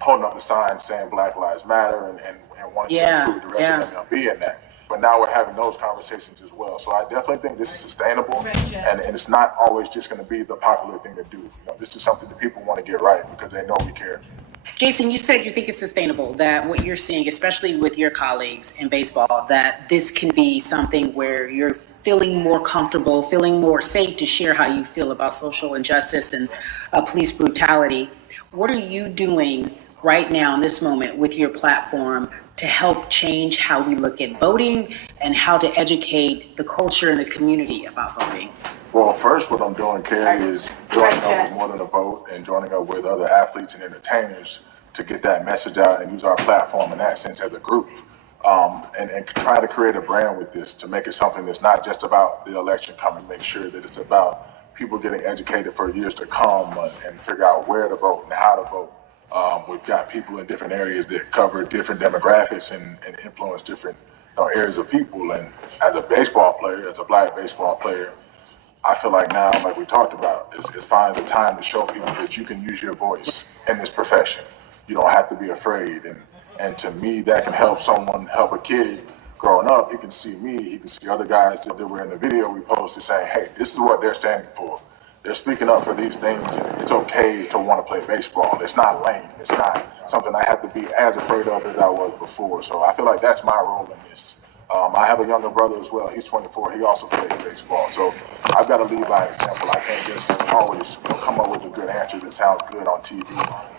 holding up the sign saying Black Lives Matter and wanting to include the rest of MLB in that. But now we're having those conversations as well. So I definitely think this is sustainable, and it's not always just going to be the popular thing to do. You know, this is something that people want to get right because they know we care. Jason, you said you think it's sustainable, that what you're seeing, especially with your colleagues in baseball, that this can be something where you're feeling more comfortable, feeling more safe to share how you feel about social injustice and police brutality. What are you doing right now in this moment with your platform to help change how we look at voting and how to educate the culture and the community about voting? Well, first, what I'm doing, Carrie, is joining up with More Than a Vote and joining up with other athletes and entertainers to get that message out and use our platform in that sense as a group. And try to create a brand with this to make it something that's not just about the election coming, make sure that it's about people getting educated for years to come and figure out where to vote and how to vote. We've got people in different areas that cover different demographics and influence different areas of people. And as a baseball player, as a Black baseball player, I feel like now, like we talked about, is finally the time to show people that you can use your voice in this profession. You don't have to be afraid. And to me, that can help a kid growing up. He can see me, he can see other guys that were in the video we posted saying, hey, this is what they're standing for. They're speaking up for these things, and it's okay to want to play baseball. It's not lame. It's not something I have to be as afraid of as I was before. So I feel like that's my role in this. I have a younger brother as well. He's 24. He also plays baseball. So I've got to lead by example. I can't just always come up with a good answer that sounds good on TV.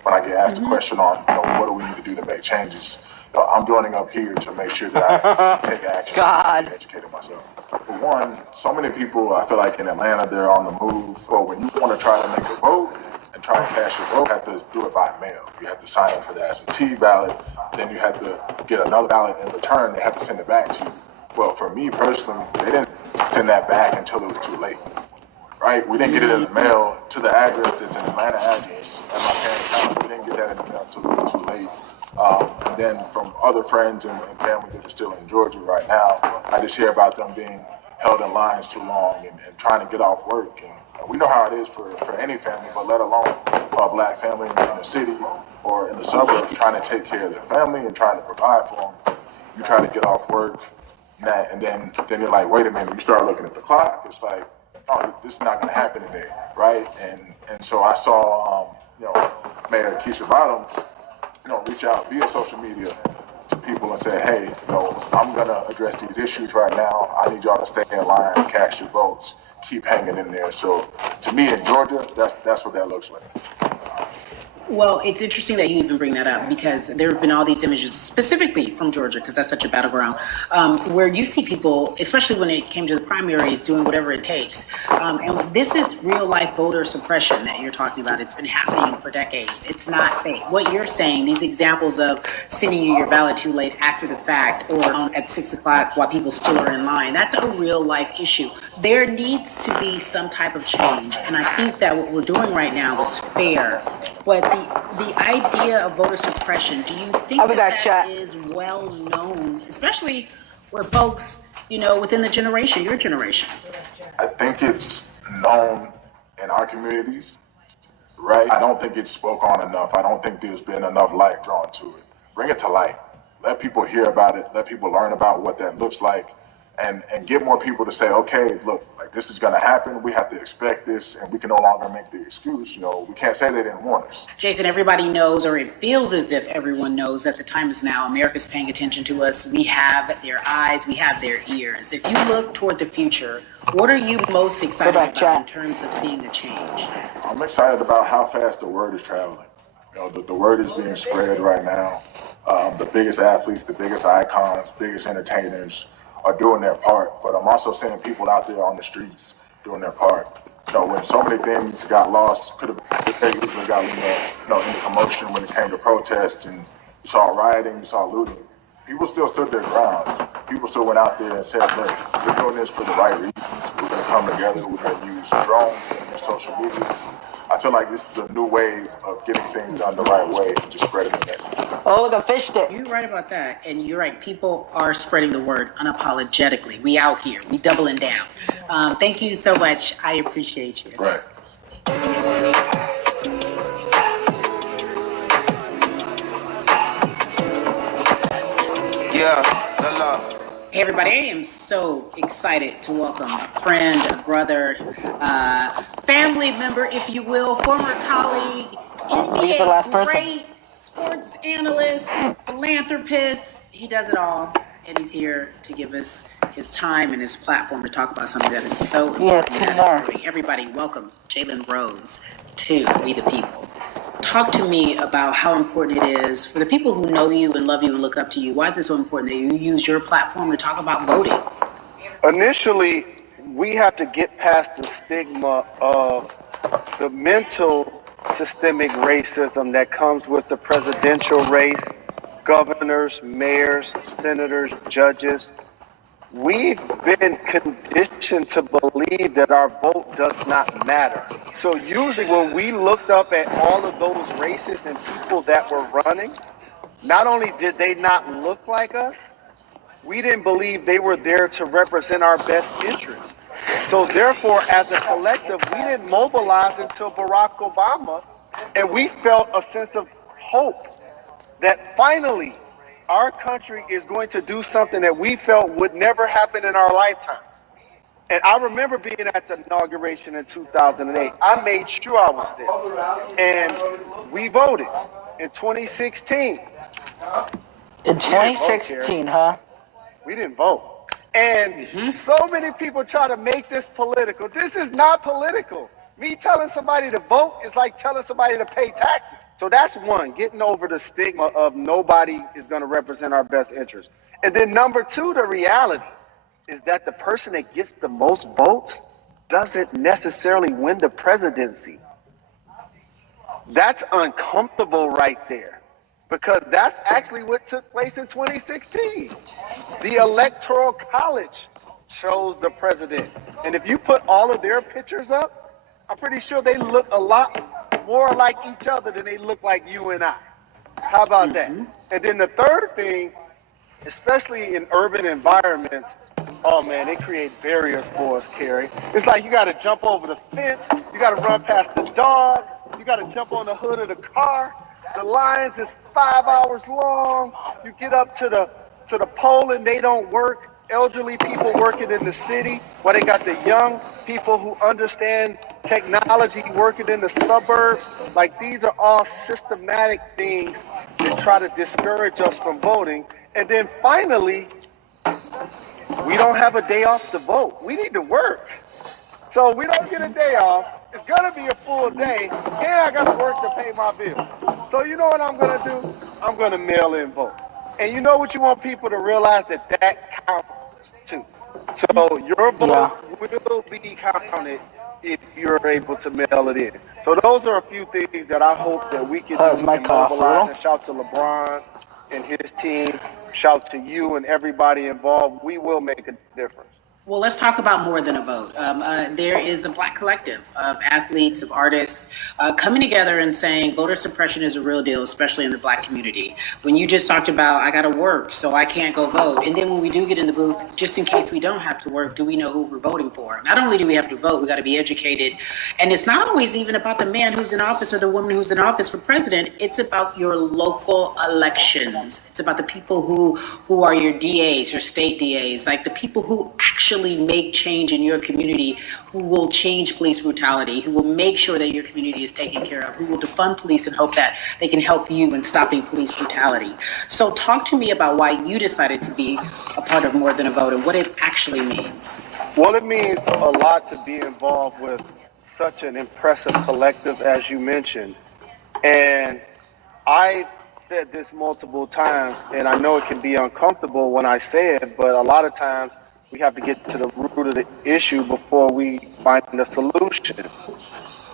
When I get asked a question on, what do we need to do to make changes? I'm joining up here to make sure that I take action and educate myself. For one, so many people, I feel like in Atlanta, they're on the move. Well, when you want to try to make a vote and try to cast your vote, you have to do it by mail. You have to sign up for the absentee ballot. Then you have to get another ballot in return. They have to send it back to you. Well, for me personally, they didn't send that back until it was too late. Right? We didn't get it in the mail to the address that's an Atlanta address at my parents' house. We didn't get that in the mail until it was too late. And then from other friends and family that are still in Georgia right now, I just hear about them being held in lines too long and trying to get off work. And we know how it is for any family, but let alone a Black family in the city or in the suburbs trying to take care of their family and trying to provide for them. You try to get off work, and then you're like, wait a minute, you start looking at the clock. It's like, oh, this is not going to happen today, right? And so I saw, Mayor Keisha Bottoms, reach out via social media to people and say, hey, I'm going to address these issues right now. I need y'all to stay in line and cast your votes. Keep hanging in there. So to me in Georgia, that's what that looks like. Well, it's interesting that you even bring that up because there have been all these images specifically from Georgia, because that's such a battleground, where you see people, especially when it came to the primaries, doing whatever it takes. And this is real life voter suppression that you're talking about. It's been happening for decades. It's not fake. What you're saying, these examples of sending you your ballot too late after the fact or at 6 o'clock while people still are in line, that's a real life issue. There needs to be some type of change. And I think that what we're doing right now is fair. But the idea of voter suppression, do you think that is well known, especially with folks, within the generation, your generation? I think it's known in our communities right? I don't think it's spoke on enough. I don't think there's been enough light drawn to it. Bring it to light. Let people hear about it. Let people learn about what that looks like, and get more people to say, okay, look, like this is going to happen. We have to expect this, and we can no longer make the excuse. You know, we can't say they didn't warn us. Jason, everybody knows, or it feels as if everyone knows, that the time is now. America's paying attention to us. We have their eyes. We have their ears. If you look toward the future, what are you most excited about in terms of seeing a change? I'm excited about how fast the word is traveling. You know, the word is being spread right now. The biggest athletes, the biggest icons, biggest entertainers are doing their part. But I'm also seeing people out there on the streets doing their part. You know, when so many things got lost, could have easily got in the commotion when it came to protests, and you saw rioting, you saw looting. People still stood their ground. People still went out there and said, look, we're doing this for the right reasons. We're going to come together. We're going to use drones, we're going to use social medias. I feel like this is a new wave of getting things done the right way and just spreading the message. Oh, look, a fish stick. You're right about that. And you're right. People are spreading the word unapologetically. We out here. We doubling down. Thank you so much. I appreciate you. Right. Hey everybody, I am so excited to welcome a friend, a brother, family member, if you will, former colleague, He's the last person. great sports analyst, philanthropist. He does it all, and he's here to give us his time and his platform to talk about something that is so important. Everybody, welcome Jalen Rose to We the People. Talk to me about how important it is for the people who know you and love you and look up to you. Why is it so important that you use your platform to talk about voting? Initially, we have to get past the stigma of the mental systemic racism that comes with the presidential race, governors, mayors, senators, judges. We've been conditioned to believe that our vote does not matter. So usually when we looked up at all of those races and people that were running, not only did they not look like us, we didn't believe they were there to represent our best interests. So therefore, as a collective, we didn't mobilize until Barack Obama, and we felt a sense of hope that finally our country is going to do something that we felt would never happen in our lifetime. And I remember being at the inauguration in 2008. I made sure I was there. And we voted in 2016. In 2016, huh? We didn't vote. And so many people try to make this political. This is not political. Me telling somebody to vote is like telling somebody to pay taxes. So that's one, getting over the stigma of nobody is going to represent our best interest. And then number two, the reality is that the person that gets the most votes doesn't necessarily win the presidency. That's uncomfortable right there, because that's actually what took place in 2016. The Electoral College chose the president. And if you put all of their pictures up, I'm pretty sure they look a lot more like each other than they look like you and I. How about that? And then the third thing, especially in urban environments, oh man, they create barriers for us, Kerry. It's like you got to jump over the fence, you got to run past the dog, you got to jump on the hood of the car. The lines is 5 hours long. You get up to the polling, they don't work. Elderly people working in the city, while they got the young people who understand technology working in the suburbs. Like, these are all systematic things that try to discourage us from voting. And then finally, we don't have a day off to vote. We need to work. So we don't get a day off. It's gonna be a full day, and I gotta work to pay my bill. So you know what I'm gonna do? I'm gonna mail in vote. And you know what you want people to realize, that counts too. So your vote will be counted if you're able to mail it in. So those are a few things that I hope that we can do. And shout to LeBron and his team. Shout to you and everybody involved. We will make a difference. Well, let's talk about more than a vote. There is a Black collective of athletes, of artists coming together and saying voter suppression is a real deal, especially in the Black community. When you just talked about, I got to work, so I can't go vote. And then when we do get in the booth, just in case we don't have to work, do we know who we're voting for? Not only do we have to vote, we got to be educated. And it's not always even about the man who's in office or the woman who's in office for president. It's about your local elections. It's about the people who are your DAs, your state DAs, like the people who actually make change in your community, who will change police brutality, who will make sure that your community is taken care of, who will defund police and hope that they can help you in stopping police brutality. So talk to me about why you decided to be a part of More Than a Vote and what it actually means. Well, it means a lot to be involved with such an impressive collective as you mentioned. And I said this multiple times, and I know it can be uncomfortable when I say it, but a lot of times we have to get to the root of the issue before we find a solution.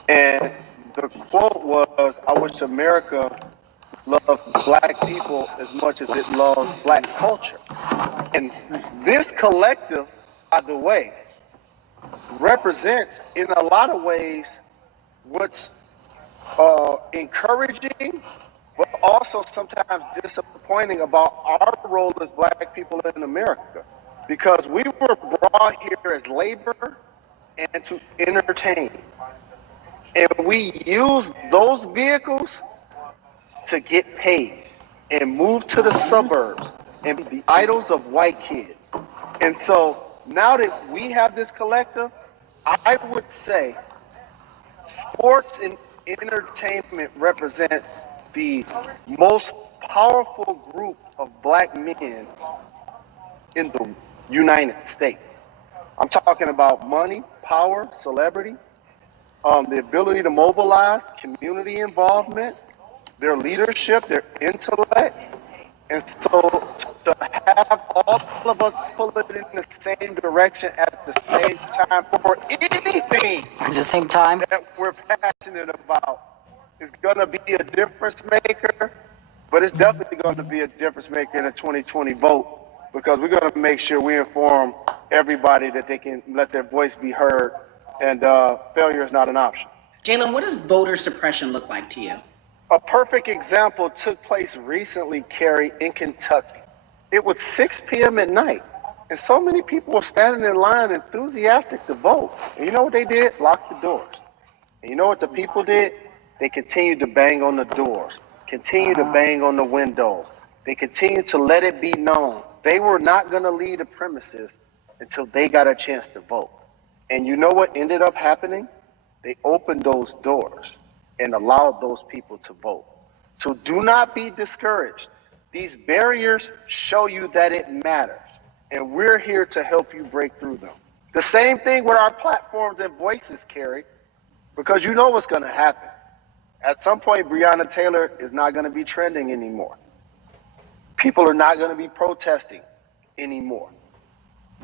And the quote was, I wish America loved Black people as much as it loves Black culture. And this collective, by the way, represents in a lot of ways what's encouraging, but also sometimes disappointing about our role as Black people in America. Because we were brought here as labor and to entertain. And we use those vehicles to get paid and move to the suburbs and be the idols of white kids. And so now that we have this collective, I would say sports and entertainment represent the most powerful group of Black men in the United States. I'm talking about money, power, celebrity, the ability to mobilize, community involvement, their leadership, their intellect. And so to have all of us pull it in the same direction at the same time for anything At the same time, that we're passionate about is going to be a difference maker, but it's definitely going to be a difference maker in the 2020 vote, because we're going to make sure we inform everybody that they can let their voice be heard, and failure is not an option. Jalen, what does voter suppression look like to you? A perfect example took place recently, Carrie, in Kentucky. It was 6 p.m. at night, and so many people were standing in line enthusiastic to vote. And you know what they did? Locked the doors. And you know what the people did? They continued to bang on the doors, continued to bang on the windows. They continued to let it be known they were not going to leave the premises until they got a chance to vote. And you know what ended up happening? They opened those doors and allowed those people to vote. So do not be discouraged. These barriers show you that it matters, and we're here to help you break through them. The same thing with our platforms and voices, Carrie, because you know what's going to happen. At some point, Breonna Taylor is not going to be trending anymore. People are not going to be protesting anymore.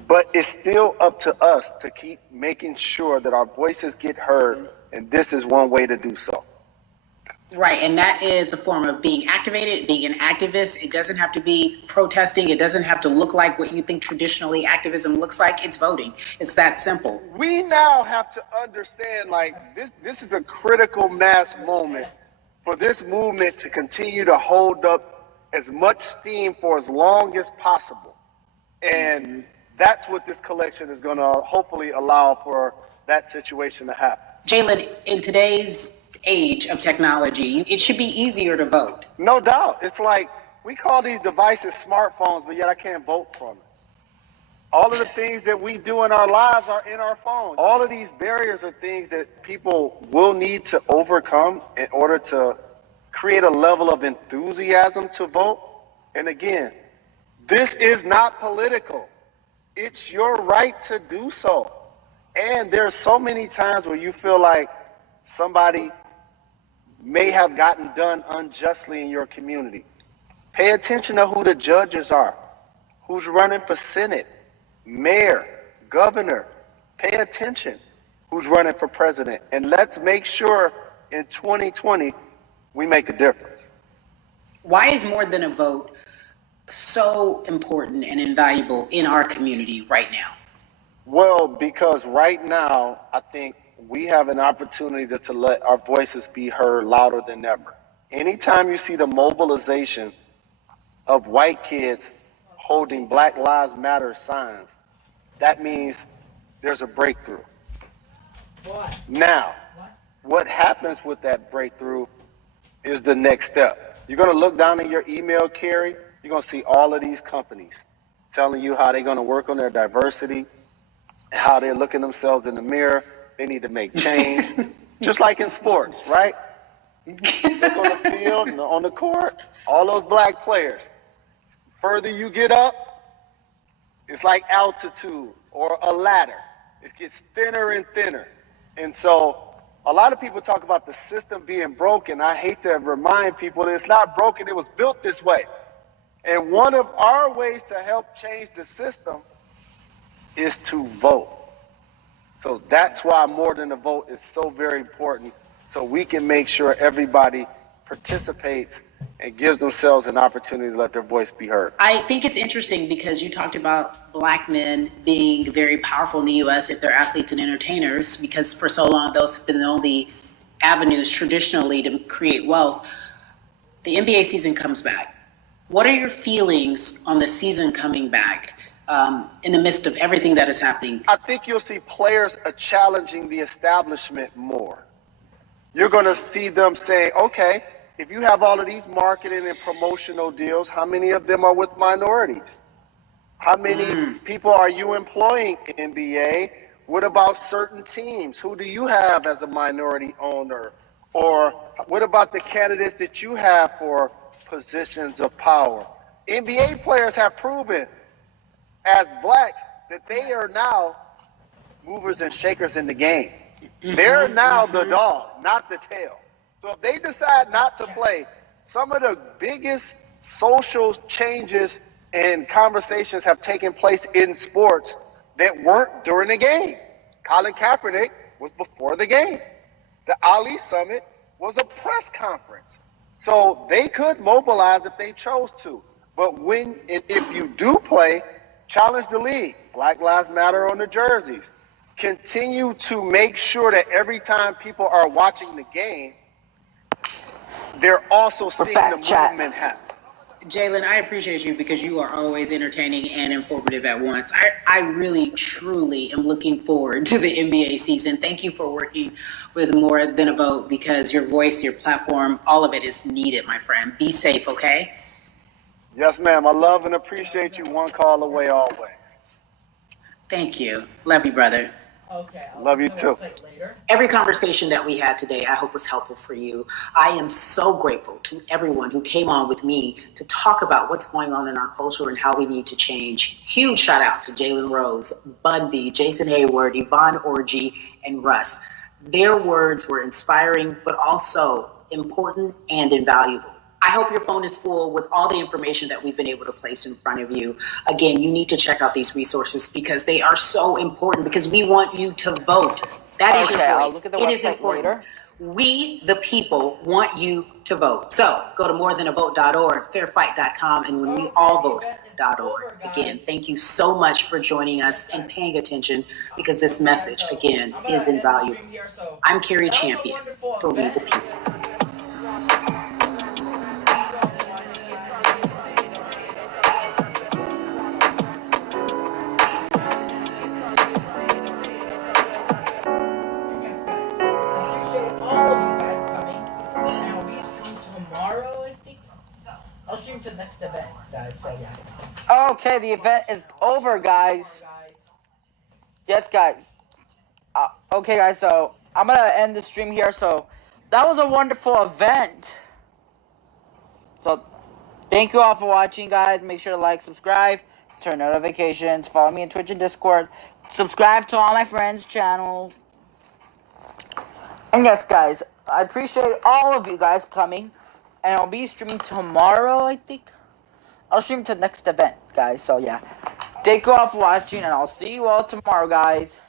But it's still up to us to keep making sure that our voices get heard, and this is one way to do so. Right, and that is a form of being activated, being an activist. It doesn't have to be protesting. It doesn't have to look like what you think traditionally activism looks like. It's voting. It's that simple. We now have to understand, like, this is a critical mass moment for this movement to continue to hold up as much steam for as long as possible. And that's what this collection is going to hopefully allow for that situation to happen. Jalen, in today's age of technology, it should be easier to vote. No doubt. It's like we call these devices smartphones, but yet I can't vote from it. All of the things that we do in our lives are in our phone. All of these barriers are things that people will need to overcome in order to create a level of enthusiasm to vote. And again, this is not political. It's your right to do so. And there's so many times where you feel like somebody may have gotten done unjustly in your community. Pay attention to who the judges are, who's running for Senate, mayor, governor. Pay attention who's running for president. And let's make sure in 2020 we make a difference. Why is More Than a Vote so important and invaluable in our community right now? Well, because right now, I think we have an opportunity to let our voices be heard louder than ever. Anytime you see the mobilization of white kids holding Black Lives Matter signs, that means there's a breakthrough. What? Now, what happens with that breakthrough is the next step. You're going to look down in your email, Carrie. You're going to see all of these companies telling you how they're going to work on their diversity, how they're looking themselves in the mirror. They need to make change, just like in sports, right? Look on the field and on the court, all those black players. Further you get up, it's like altitude or a ladder. It gets thinner and thinner. And so a lot of people talk about the system being broken. I hate to remind people that it's not broken. It was built this way. And one of our ways to help change the system is to vote. So that's why more than a vote is so very important, so we can make sure everybody participates and gives themselves an opportunity to let their voice be heard. I think it's interesting because you talked about black men being very powerful in the U.S. if they're athletes and entertainers, because for so long those have been the only avenues traditionally to create wealth. The NBA season comes back. What are your feelings on the season coming back in the midst of everything that is happening? I think you'll see players challenging the establishment more. You're going to see them say, okay, if you have all of these marketing and promotional deals, how many of them are with minorities? How many people are you employing in NBA? What about certain teams? Who do you have as a minority owner? Or what about the candidates that you have for positions of power? NBA players have proven as blacks that they are now movers and shakers in the game. They're now the dog, not the tail. So if they decide not to play, some of the biggest social changes and conversations have taken place in sports that weren't during the game. Colin Kaepernick was before the game. The Ali Summit was a press conference. So they could mobilize if they chose to. But if you do play, challenge the league. Black Lives Matter on the jerseys. Continue to make sure that every time people are watching the game, they're also seeing the movement happen. Jalen, I appreciate you because you are always entertaining and informative at once. I really, truly am looking forward to the NBA season. Thank you for working with More Than a Vote because your voice, your platform, all of it is needed, my friend. Be safe, okay? Yes, ma'am. I love and appreciate you. One call away always. Thank you. Love you, brother. Okay. Love you too. Every conversation that we had today, I hope was helpful for you. I am so grateful to everyone who came on with me to talk about what's going on in our culture and how we need to change. Huge shout out to Jalen Rose, Bun B, Jason Hayward, Yvonne Orgy, and Russ. Their words were inspiring, but also important and invaluable. I hope your phone is full with all the information that we've been able to place in front of you. Again, you need to check out these resources because they are so important because we want you to vote. That is your voice. I'll look at the it is website important. later. We, the people, want you to vote. So go to morethanavote.org, fairfight.com, and when we all vote.org. Again, thank you so much for joining us and paying attention because this message, again, is invaluable. I'm Carrie Champion for We the People. I'll stream to the next event, guys. So yeah. Okay, the event is over, guys. Yes, guys. Okay, guys. So I'm gonna end the stream here. So that was a wonderful event. So thank you all for watching, guys. Make sure to like, subscribe, turn notifications, follow me on Twitch and Discord, subscribe to all my friends' channels. And yes, guys, I appreciate all of you guys coming. And I'll be streaming tomorrow, I think. I'll stream to the next event, guys. So, yeah. Thank you all for watching, and I'll see you all tomorrow, guys.